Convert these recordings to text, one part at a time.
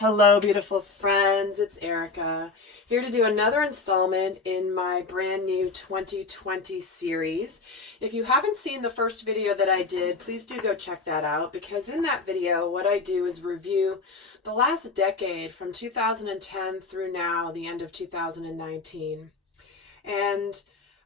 Hello, beautiful friends. It's Erika here to do another installment in my brand new 2020 series. If you haven't seen the first video that I did, please do go check that out, because in that video, what I do is review the last decade from 2010 through now, the end of 2019. And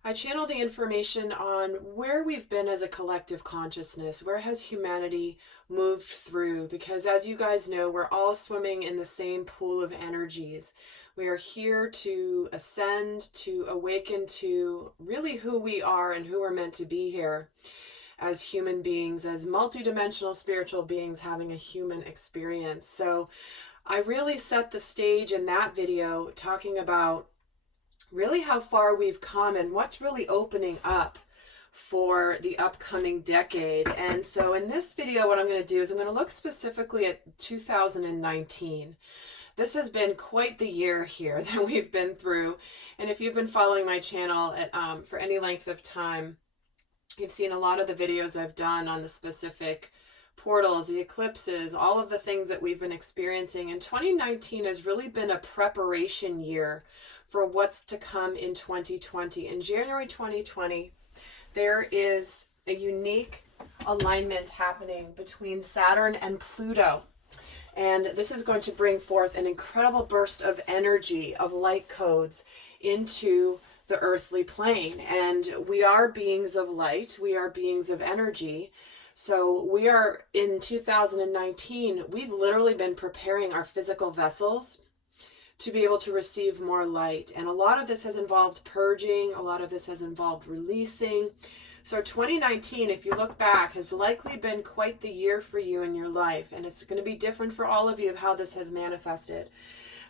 I channel the information on where we've been as a collective consciousness. Where has humanity moved through? Because as you guys know, we're all swimming in the same pool of energies. We are here to ascend, to awaken to really who we are and who we're meant to be here as human beings, as multidimensional spiritual beings having a human experience. So I really set the stage in that video talking about really how far we've come and what's really opening up for the upcoming decade. And so in this video, what I'm going to do is I'm going to look specifically at 2019. This has been quite the year here that we've been through. And if you've been following my channel for any length of time, you've seen a lot of the videos I've done on the specific portals, the eclipses, all of the things that we've been experiencing. And 2019 has really been a preparation year for what's to come in 2020. In January 2020, there is a unique alignment happening between Saturn and Pluto. And this is going to bring forth an incredible burst of energy, of light codes into the earthly plane. And we are beings of light. We are beings of energy. So we are in 2019, we've literally been preparing our physical vessels to be able to receive more light. And a lot of this has involved purging. A lot of this has involved releasing. So 2019, if you look back, has likely been quite the year for you in your life. And it's going to be different for all of you of how this has manifested.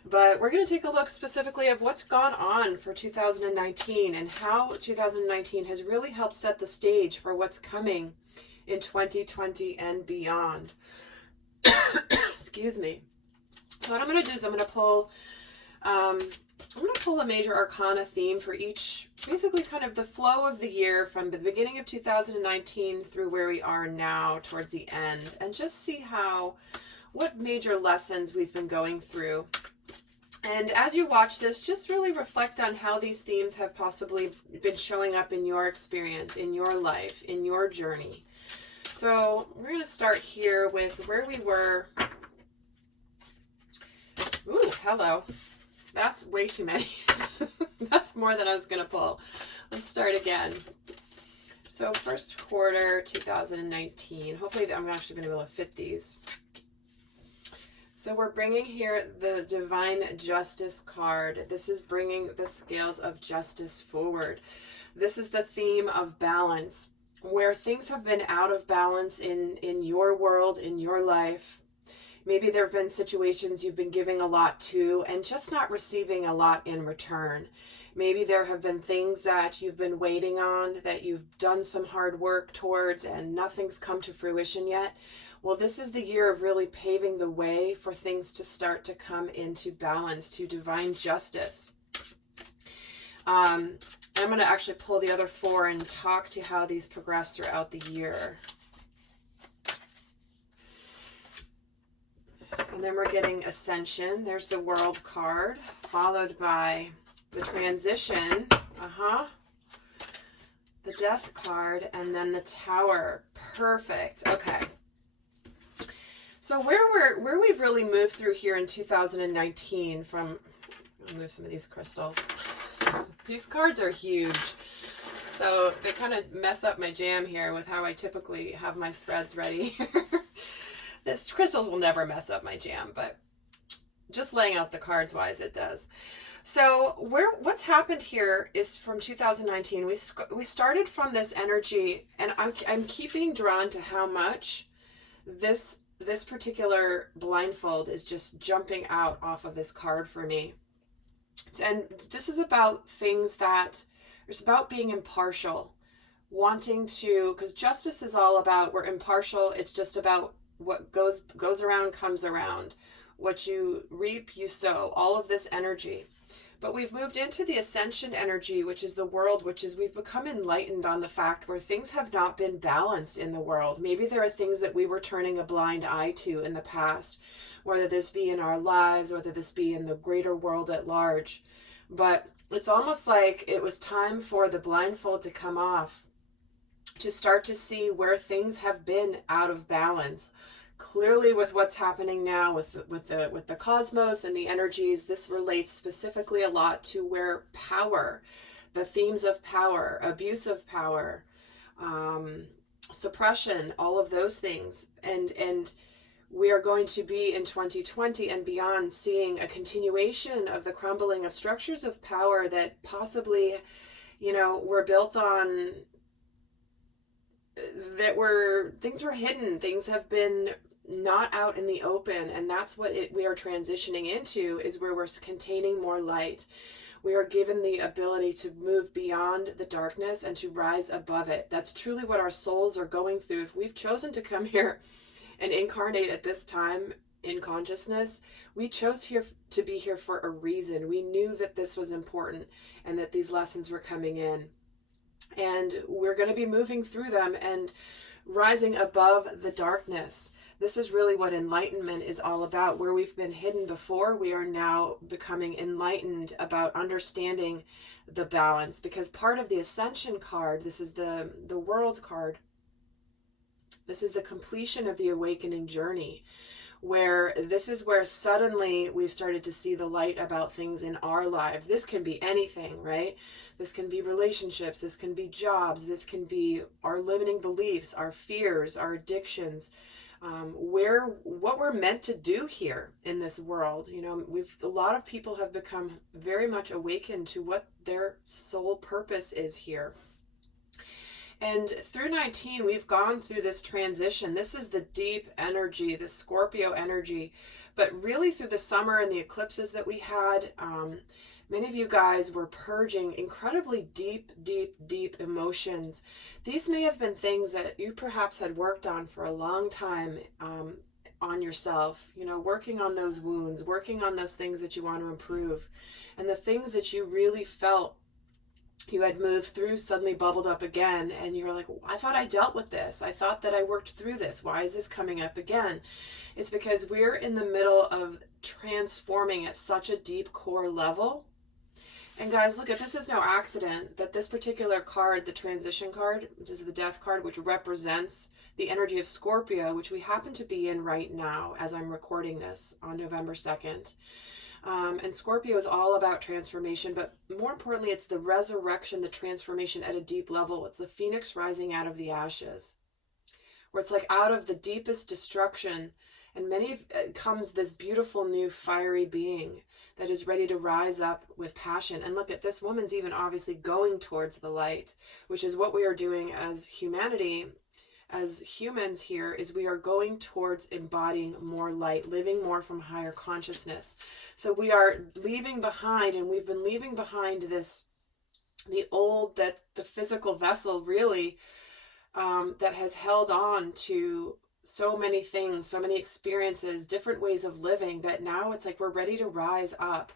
But we're going to take a look specifically of what's gone on for 2019 and how 2019 has really helped set the stage for what's coming in 2020 and beyond. Excuse me. So what I'm going to do is I'm going to pull a major arcana theme for each, basically kind of the flow of the year from the beginning of 2019 through where we are now towards the end, and just see what major lessons we've been going through. And as you watch this, just really reflect on how these themes have possibly been showing up in your experience, in your life, in your journey. So we're going to start here with where we were. Ooh, hello. That's way too many. That's more than I was going to pull. Let's start again. So first quarter 2019. Hopefully I'm actually going to be able to fit these. So we're bringing here the Divine Justice card. This is bringing the scales of justice forward. This is the theme of balance. Where things have been out of balance in your world, in your life. Maybe there have been situations you've been giving a lot to and just not receiving a lot in return. Maybe there have been things that you've been waiting on, that you've done some hard work towards and nothing's come to fruition yet. Well, this is the year of really paving the way for things to start to come into balance, to divine justice. I'm going to actually pull the other four and talk to how these progress throughout the year. And then we're getting Ascension. There's the World card, followed by the Transition, the Death card, and then the Tower. Perfect. Okay. So where we've really moved through here in 2019 from, I'll move some of these crystals. These cards are huge. So they kind of mess up my jam here with how I typically have my spreads ready. This crystals will never mess up my jam, but just laying out the cards wise, it does. So what's happened here is from 2019, we started from this energy, and I'm keeping drawn to how much this particular blindfold is just jumping out off of this card for me. And this is about things that, it's about being impartial, wanting to, because justice is all about, we're impartial, it's just about what goes around comes around. What you reap, you sow, all of this energy. But we've moved into the Ascension energy, which is the world, which is we've become enlightened on the fact where things have not been balanced in the world. Maybe there are things that we were turning a blind eye to in the past, whether this be in our lives, whether this be in the greater world at large. But it's almost like it was time for the blindfold to come off, to start to see where things have been out of balance. Clearly, with what's happening now with the cosmos and the energies, this relates specifically a lot to where power, the themes of power, abuse of power, suppression, all of those things, and we are going to be in 2020 and beyond seeing a continuation of the crumbling of structures of power that possibly, were built on, things were hidden, things have been not out in the open, and that's what we are transitioning into, is where we're containing more light. We are given the ability to move beyond the darkness and to rise above it. That's truly what our souls are going through. If we've chosen to come here and incarnate at this time in consciousness, we chose to be here for a reason. We knew that this was important and that these lessons were coming in. And we're going to be moving through them and rising above the darkness. This is really what enlightenment is all about. Where we've been hidden before, we are now becoming enlightened about understanding the balance. Because part of the Ascension card, this is the world card, this is the completion of the awakening journey, where this is where suddenly we've started to see the light about things in our lives. This can be anything, right? This can be relationships, this can be jobs, this can be our limiting beliefs, our fears, our addictions, what we're meant to do here in this world. A lot of people have become very much awakened to what their soul purpose is here. And through 19, we've gone through this transition. This is the deep energy, the Scorpio energy. But really through the summer and the eclipses that we had, many of you guys were purging incredibly deep, deep, deep emotions. These may have been things that you perhaps had worked on for a long time on yourself, working on those wounds, working on those things that you want to improve. And the things that you really felt you had moved through suddenly bubbled up again, and you're like, I thought I dealt with this. I thought that I worked through this. Why is this coming up again? It's because we're in the middle of transforming at such a deep core level. And guys, look, this is no accident that this particular card, the transition card, which is the death card, which represents the energy of Scorpio, which we happen to be in right now as I'm recording this on November 2nd. And Scorpio is all about transformation, but more importantly, it's the resurrection, the transformation at a deep level. It's the phoenix rising out of the ashes, where it's like out of the deepest destruction, and comes this beautiful new fiery being that is ready to rise up with passion. And look at this woman's even obviously going towards the light, which is what we are doing as humanity. As humans here, is we are going towards embodying more light, living more from higher consciousness. So we are leaving behind, and we've been leaving behind the physical vessel really, that has held on to so many things, so many experiences, different ways of living, that now it's like we're ready to rise up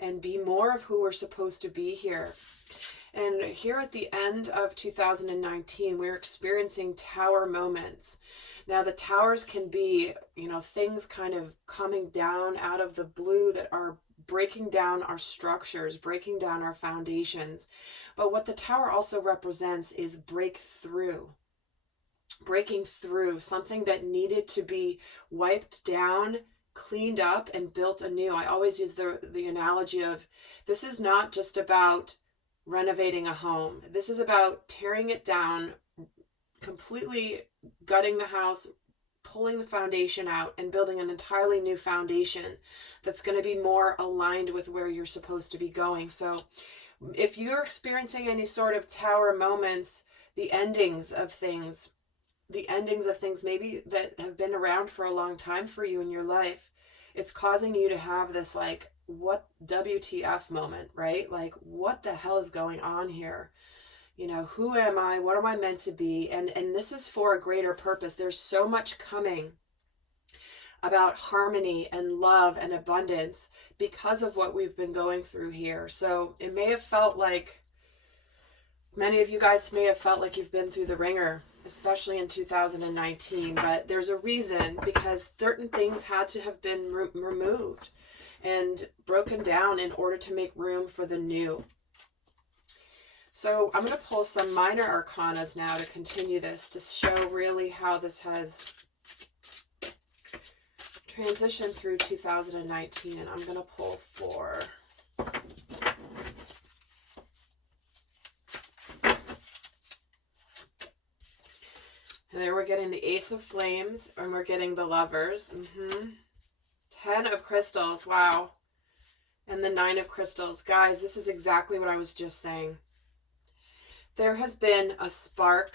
and be more of who we're supposed to be here. And here at the end of 2019, we're experiencing tower moments. Now, the towers can be, things kind of coming down out of the blue that are breaking down our structures, breaking down our foundations. But what the tower also represents is breakthrough. Breaking through something that needed to be wiped down, cleaned up, and built anew. I always use the analogy of, this is not just about renovating a home. This is about tearing it down, completely gutting the house, pulling the foundation out, and building an entirely new foundation that's going to be more aligned with where you're supposed to be going. So if you're experiencing any sort of tower moments, the endings of things maybe that have been around for a long time for you in your life, it's causing you to have this like, what WTF moment, right? Like, what the hell is going on here? Who am I? What am I meant to be? And this is for a greater purpose. There's so much coming about harmony and love and abundance because of what we've been going through here. So it may have felt like, many of you guys may have felt like you've been through the ringer. especially in 2019, but there's a reason, because certain things had to have been removed and broken down in order to make room for the new. So I'm going to pull some minor arcanas now to continue this, to show really how this has transitioned through 2019. And I'm going to pull 4. And there we're getting the Ace of Flames, and we're getting the Lovers. 10 of Crystals. Wow. And the 9 of Crystals. Guys, this is exactly what I was just saying. There has been a spark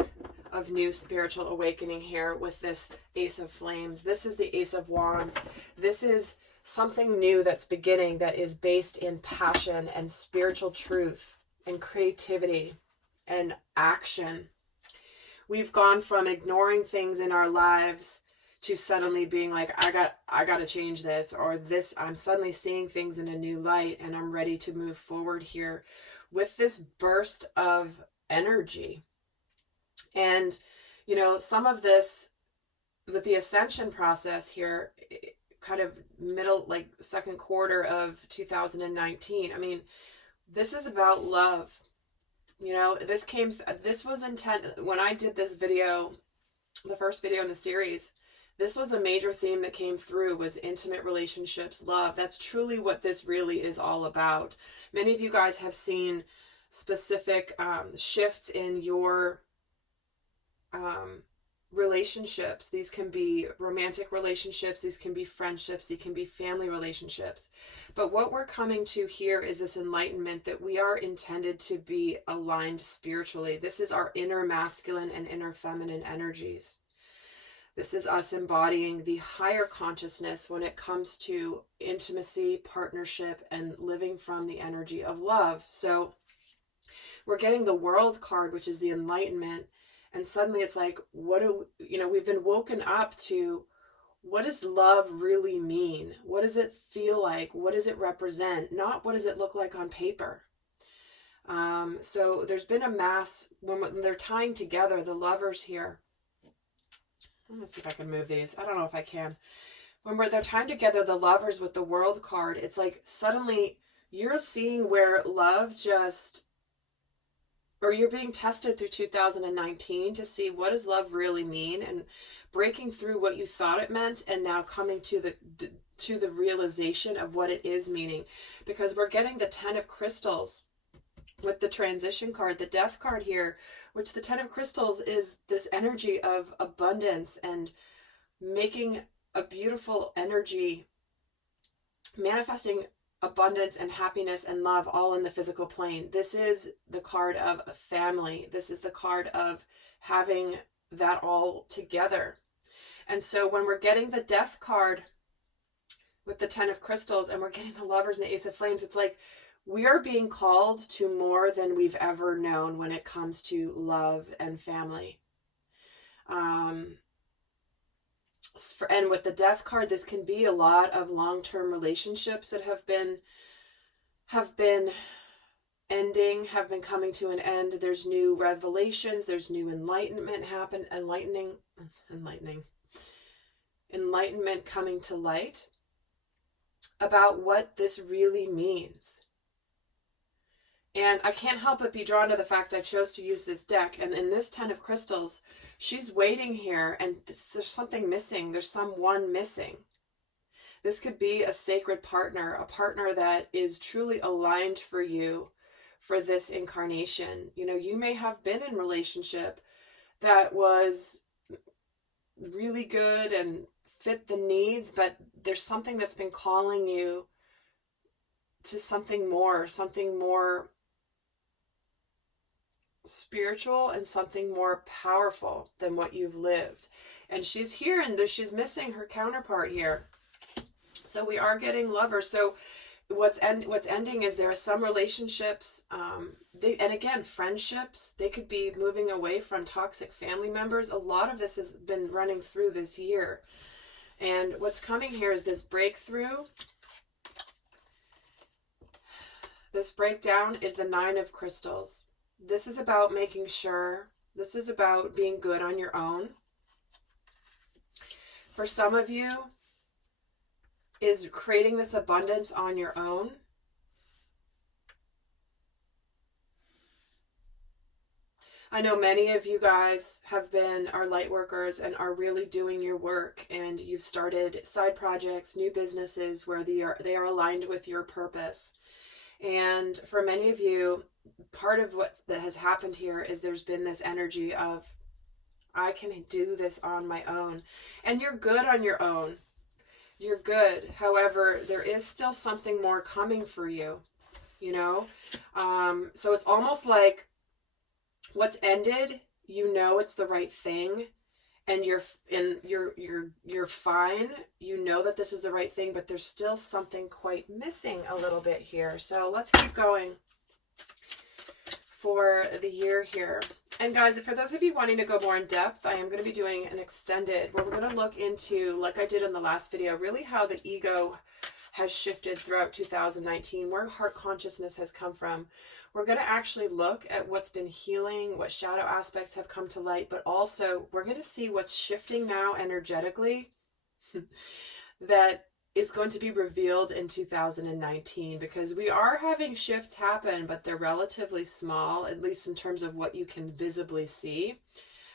of new spiritual awakening here with this Ace of Flames. This is the Ace of Wands. This is something new that's beginning, that is based in passion and spiritual truth and creativity and action. We've gone from ignoring things in our lives to suddenly being like, I got to change this, or this, I'm suddenly seeing things in a new light, and I'm ready to move forward here with this burst of energy. And, you know, some of this with the Ascension process here, kind of middle, like second quarter of 2019. I mean, this is about love. You know, this was intent when I did this video, the first video in the series. This was a major theme that came through, was intimate relationships, love. That's truly what this really is all about. Many of you guys have seen specific shifts in your relationships. These can be romantic relationships, these can be friendships, these can be family relationships. But what we're coming to here is this enlightenment that we are intended to be aligned spiritually. This is our inner masculine and inner feminine energies. This is us embodying the higher consciousness when it comes to intimacy, partnership, and living from the energy of love. So we're getting the World card, which is the enlightenment. And suddenly it's like, we've been woken up to, what does love really mean? What does it feel like? What does it represent? Not what does it look like on paper? So there's been a mass, when they're tying together the Lovers here. Let me see if I can move these. I don't know if I can. When they're tying together the Lovers with the World card, it's like suddenly you're seeing where love or you're being tested through 2019 to see, what does love really mean, and breaking through what you thought it meant, and now coming to the realization of what it is meaning. Because we're getting the 10 of Crystals with the transition card, the Death card here, which the 10 of Crystals is this energy of abundance and making a beautiful energy, manifesting abundance and happiness and love all in the physical plane. This is the card of a family. This is the card of having that all together. And so when we're getting the Death card with the 10 of Crystals, and we're getting the Lovers and the Ace of Flames, it's like we are being called to more than we've ever known when it comes to love and family. And with the Death card, this can be a lot of long-term relationships that have been ending, have been coming to an end. There's new revelations, there's new enlightenment enlightenment coming to light about what this really means. And I can't help but be drawn to the fact I chose to use this deck. And in this 10 of Crystals, she's waiting here, and there's something missing. There's someone missing. This could be a sacred partner, a partner that is truly aligned for you for this incarnation. You know, you may have been in a relationship that was really good and fit the needs, but there's something that's been calling you to something more spiritual and something more powerful than what you've lived. And she's here, and she's missing her counterpart here. So we are getting Lovers. So what's ending is there are some relationships, and again, friendships. They could be moving away from toxic family members. A lot of this has been running through this year. And what's coming here is this breakthrough. This breakdown is the 9 of Crystals. This is about making sure This is about being good on your own. For some of you, is creating this abundance on your own. I know many of you guys are light workers and are really doing your work, and you've started side projects, new businesses where they are aligned with your purpose. And for many of you, part of what that has happened here is there's been this energy of, I can do this on my own. And you're good on your own. You're good. However, there is still something more coming for you, you know? So it's almost like what's ended, you know it's the right thing, and you're fine. You know that this is the right thing, but there's still something quite missing a little bit here. So let's keep going for the year here. And guys, for those of you wanting to go more in depth, I am going to be doing an extended where we're going to look into, like I did in the last video, really how the ego has shifted throughout 2019, where heart consciousness has come from. We're going to actually look at what's been healing, what shadow aspects have come to light, but also we're going to see what's shifting now energetically that is going to be revealed in 2019, because we are having shifts happen, but they're relatively small, at least in terms of what you can visibly see.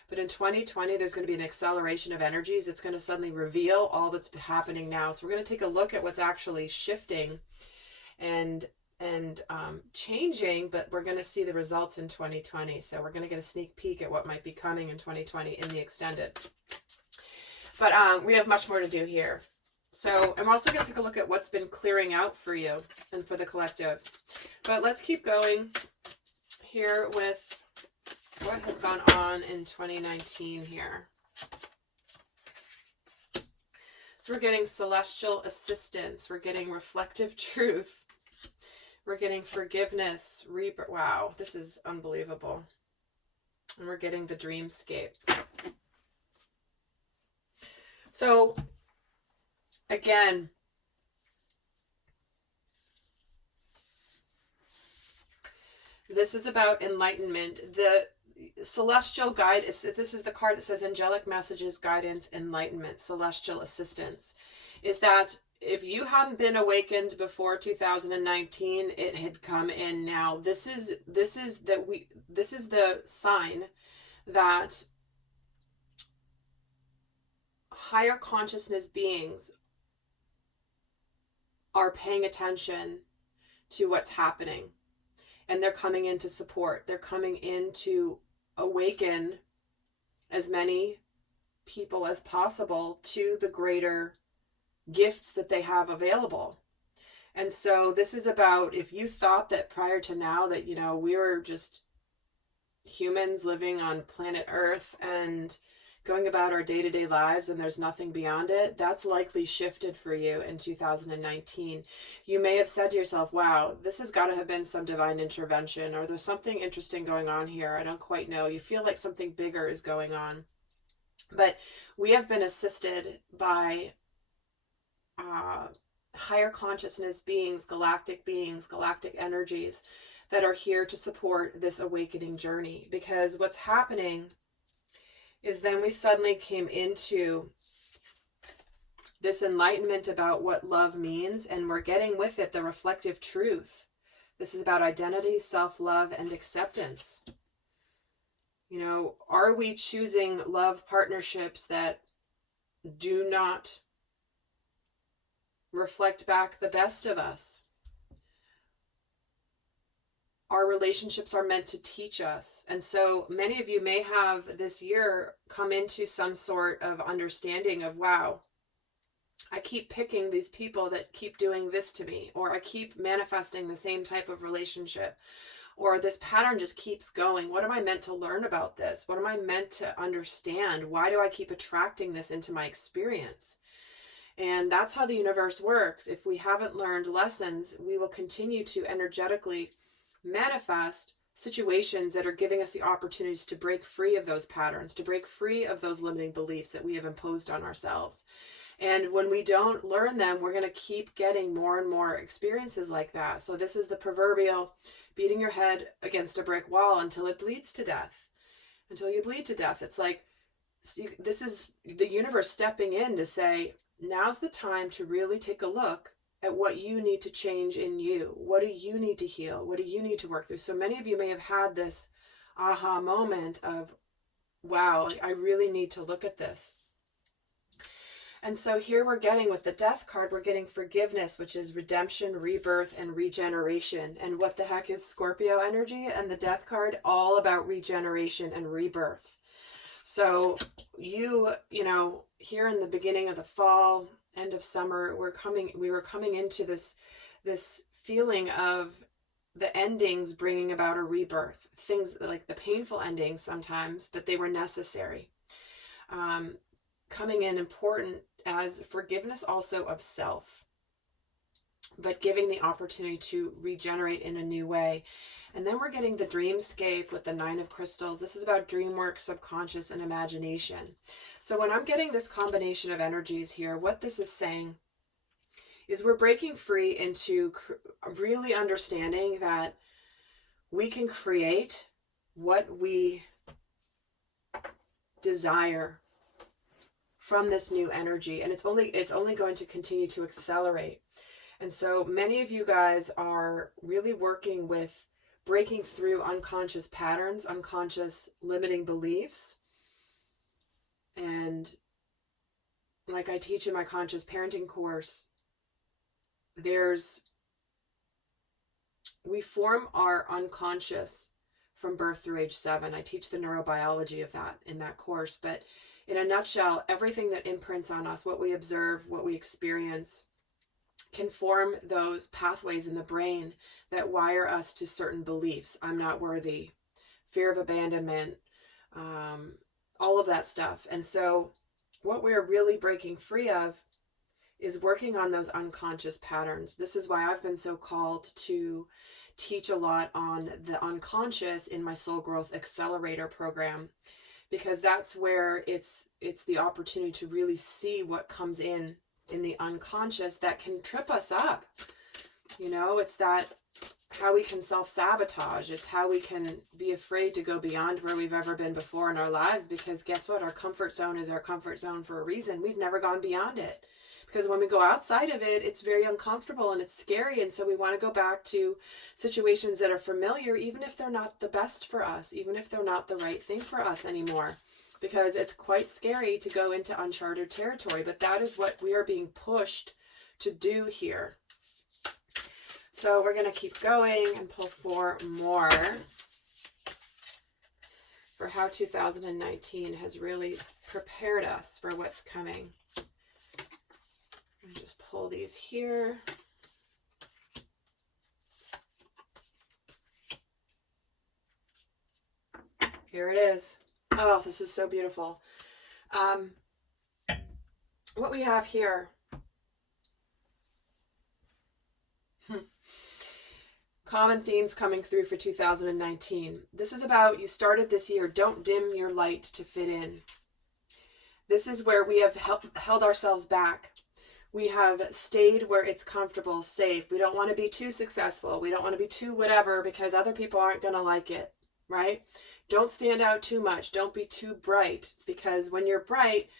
But in 2020, there's going to be an acceleration of energies. It's going to suddenly reveal all that's happening now. So we're going to take a look at what's actually shifting and changing, but we're going to see the results in 2020. So we're going to get a sneak peek at what might be coming in 2020 in the extended. But we have much more to do here. So I'm also going to take a look at what's been clearing out for you and for the collective. But let's keep going here with what has gone on in 2019 here. So we're getting celestial assistance. We're getting reflective truth. We're getting forgiveness. Wow, this is unbelievable. And we're getting the dreamscape. So again, this is about enlightenment. The celestial guide, this is the card that says angelic messages, guidance, enlightenment, celestial assistance. Is that if you hadn't been awakened before 2019, it had come in now. This is the sign that higher consciousness beings are paying attention to what's happening, and they're coming in to support. They're coming in to awaken as many people as possible to the greater gifts that they have available. And so this is about, if you thought that prior to now that, you know, we were just humans living on planet Earth and going about our day-to-day lives and there's nothing beyond it, that's likely shifted for you in 2019. You may have said to yourself, wow, this has got to have been some divine intervention, or there's something interesting going on here. I don't quite know. You feel like something bigger is going on. But we have been assisted by higher consciousness beings, galactic energies that are here to support this awakening journey. Because what's happening is then we suddenly came into this enlightenment about what love means, and we're getting with it the reflective truth. This is about identity, self-love, and acceptance. You know, are we choosing love partnerships that do not reflect back the best of us? Our relationships are meant to teach us. And so many of you may have this year come into some sort of understanding of, wow, I keep picking these people that keep doing this to me, or I keep manifesting the same type of relationship, or this pattern just keeps going. What am I meant to learn about this? What am I meant to understand? Why do I keep attracting this into my experience? And that's how the universe works. If we haven't learned lessons, we will continue to energetically manifest situations that are giving us the opportunities to break free of those patterns, to break free of those limiting beliefs that we have imposed on ourselves. And when we don't learn them, we're going to keep getting more and more experiences like that. So this is the proverbial beating your head against a brick wall until it bleeds to death. until you bleed to death. It's like, this is the universe stepping in to say, now's the time to really take a look at what you need to change in you. What do you need to heal? What do you need to work through? So many of you may have had this aha moment of, wow, like, I really need to look at this. And so here we're getting, with the death card, we're getting forgiveness, which is redemption, rebirth, and regeneration. And what the heck is Scorpio energy? And the death card, all about regeneration and rebirth. So you know, here in the beginning of the fall, end of summer, we were coming into this feeling of the endings bringing about a rebirth. Things like the painful endings sometimes, but they were necessary. Coming in important as forgiveness also of self, but giving the opportunity to regenerate in a new way. And then we're getting the dreamscape with the 9 of crystals. This is about dream work, subconscious, and imagination. So when I'm getting this combination of energies here, what this is saying is we're breaking free into really understanding that we can create what we desire from this new energy, and it's only going to continue to accelerate. And so many of you guys are really working with breaking through unconscious patterns, unconscious limiting beliefs. And like I teach in my conscious parenting course, we form our unconscious from birth through age 7. I teach the neurobiology of that in that course, but in a nutshell, everything that imprints on us, what we observe, what we experience, can form those pathways in the brain that wire us to certain beliefs. I'm not worthy, fear of abandonment, all of that stuff. And so what we're really breaking free of is working on those unconscious patterns. This is why I've been so called to teach a lot on the unconscious in my Soul Growth Accelerator program, because that's where it's the opportunity to really see what comes in the unconscious that can trip us up. You know, it's that how we can self-sabotage. It's how we can be afraid to go beyond where we've ever been before in our lives, because guess what? Our comfort zone is our comfort zone for a reason. We've never gone beyond it, because when we go outside of it, it's very uncomfortable and it's scary. And so we want to go back to situations that are familiar, even if they're not the best for us, even if they're not the right thing for us anymore, because it's quite scary to go into uncharted territory. But that is what we are being pushed to do here. So we're going to keep going and pull 4 more for how 2019 has really prepared us for what's coming. Let me just pull these here. Here it is. Oh, this is so beautiful. What we have here, common themes coming through for 2019. This is about, you started this year, don't dim your light to fit in. This is where we have held ourselves back. We have stayed where it's comfortable, safe. We don't want to be too successful. We don't want to be too whatever, because other people aren't going to like it, right? Don't stand out too much. Don't be too bright, because when you're bright,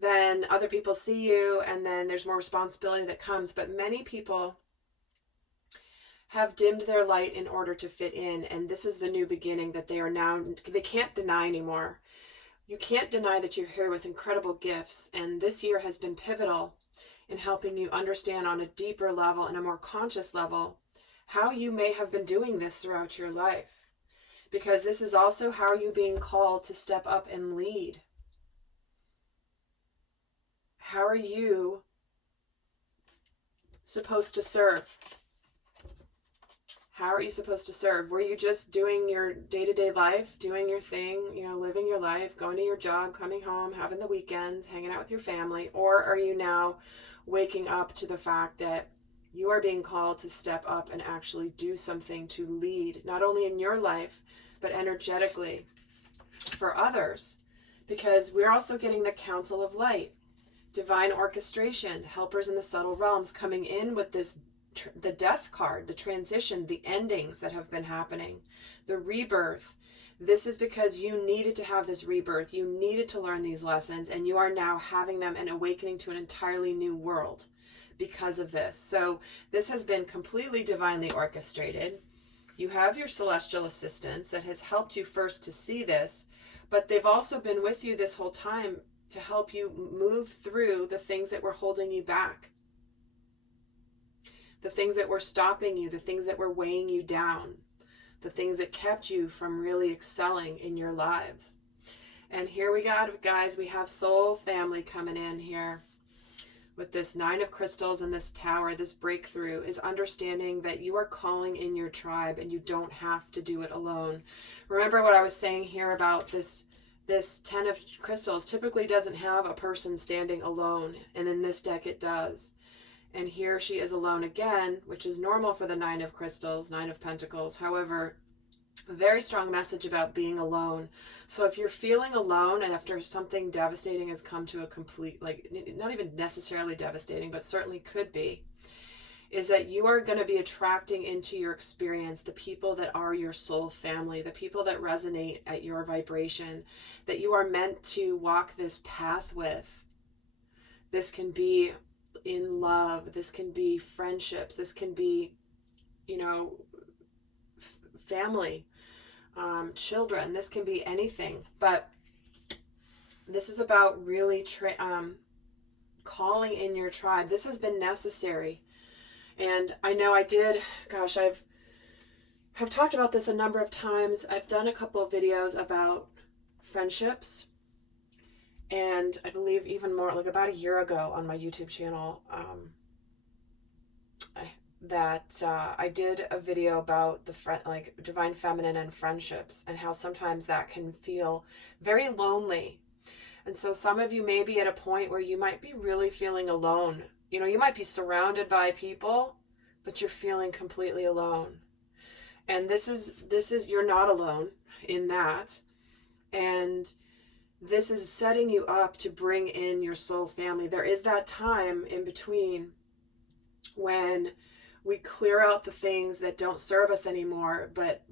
then other people see you and then there's more responsibility that comes. But many people have dimmed their light in order to fit in. And this is the new beginning that they can't deny anymore. You can't deny that you're here with incredible gifts. And this year has been pivotal in helping you understand on a deeper level and a more conscious level how you may have been doing this throughout your life. Because this is also how you're being called to step up and lead. How are you supposed to serve? How are you supposed to serve? Were you just doing your day-to-day life, doing your thing, living your life, going to your job, coming home, having the weekends, hanging out with your family? Or are you now waking up to the fact that you are being called to step up and actually do something to lead, not only in your life, but energetically for others? Because we're also getting the Council of Light, divine orchestration, helpers in the subtle realms coming in with this, the death card, the transition, the endings that have been happening, the rebirth, This is because you needed to have this rebirth. You needed to learn these lessons, and you are now having them and awakening to an entirely new world because of this. So this has been completely divinely orchestrated. You have your celestial assistance that has helped you first to see this, but they've also been with you this whole time to help you move through the things that were holding you back, the things that were stopping you, the things that were weighing you down, the things that kept you from really excelling in your lives. And here we got, guys, we have soul family coming in here with this 9 of crystals and this tower. This breakthrough is understanding that you are calling in your tribe and you don't have to do it alone. Remember what I was saying here about this 10 of crystals typically doesn't have a person standing alone, and in this deck it does. And here she is alone again, which is normal for the 9 of crystals, 9 of pentacles. However, a very strong message about being alone. So if you're feeling alone and after something devastating has come to a complete, like not even necessarily devastating, but certainly could be, is that you are going to be attracting into your experience the people that are your soul family, the people that resonate at your vibration, that you are meant to walk this path with. This can be in love, this can be friendships, this can be, you know, family, children, this can be anything. But this is about really calling in your tribe. This has been necessary. And I know I did, gosh, I've talked about this a number of times. I've done a couple of videos about friendships. And I believe even more, like about a year ago on my YouTube channel, I did a video about like divine feminine and friendships, and how sometimes that can feel very lonely. And so some of you may be at a point where you might be really feeling alone. You know, you might be surrounded by people, but you're feeling completely alone. And this is you're not alone in that. And this is setting you up to bring in your soul family. There is that time in between when we clear out the things that don't serve us anymore, but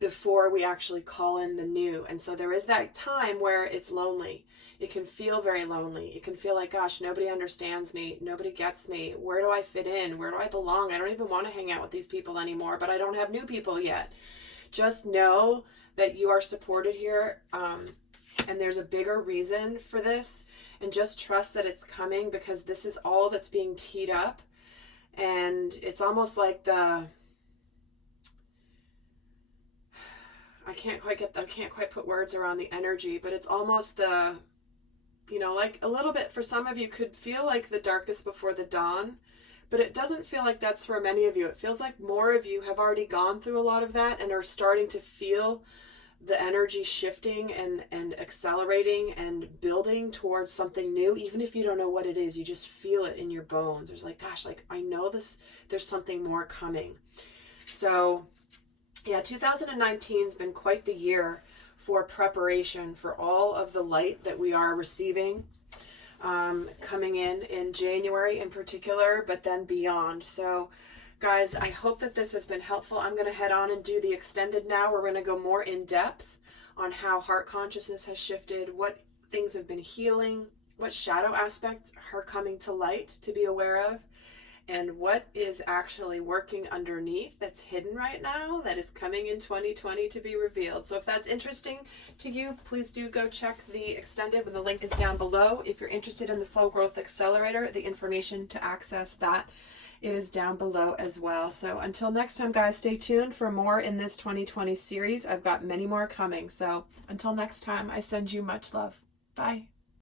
before we actually call in the new. And so there is that time where it's lonely. It can feel very lonely. It can feel like, gosh, nobody understands me. Nobody gets me. Where do I fit in? Where do I belong? I don't even want to hang out with these people anymore, but I don't have new people yet. Just know that you are supported here. And there's a bigger reason for this. And just trust that it's coming, because this is all that's being teed up. And it's almost like I can't quite put words around the energy, but it's almost like a little bit, for some of you could feel like the darkest before the dawn, but it doesn't feel like that's for many of you. It feels like more of you have already gone through a lot of that and are starting to feel the energy shifting and accelerating and building towards something new. Even if you don't know what it is, you just feel it in your bones. There's like, gosh, like I know this, there's something more coming. So yeah, 2019 has been quite the year for preparation for all of the light that we are receiving, coming in January in particular, but then beyond. So guys, I hope that this has been helpful. I'm going to head on and do the extended now. We're going to go more in depth on how heart consciousness has shifted, what things have been healing, what shadow aspects are coming to light to be aware of, and what is actually working underneath that's hidden right now that is coming in 2020 to be revealed. So if that's interesting to you, please do go check the extended, when the link is down below. If you're interested in the Soul Growth Accelerator, the information to access that is down below as well. So until next time, guys, stay tuned for more in this 2020 series. I've got many more coming. So until next time, I send you much love. Bye.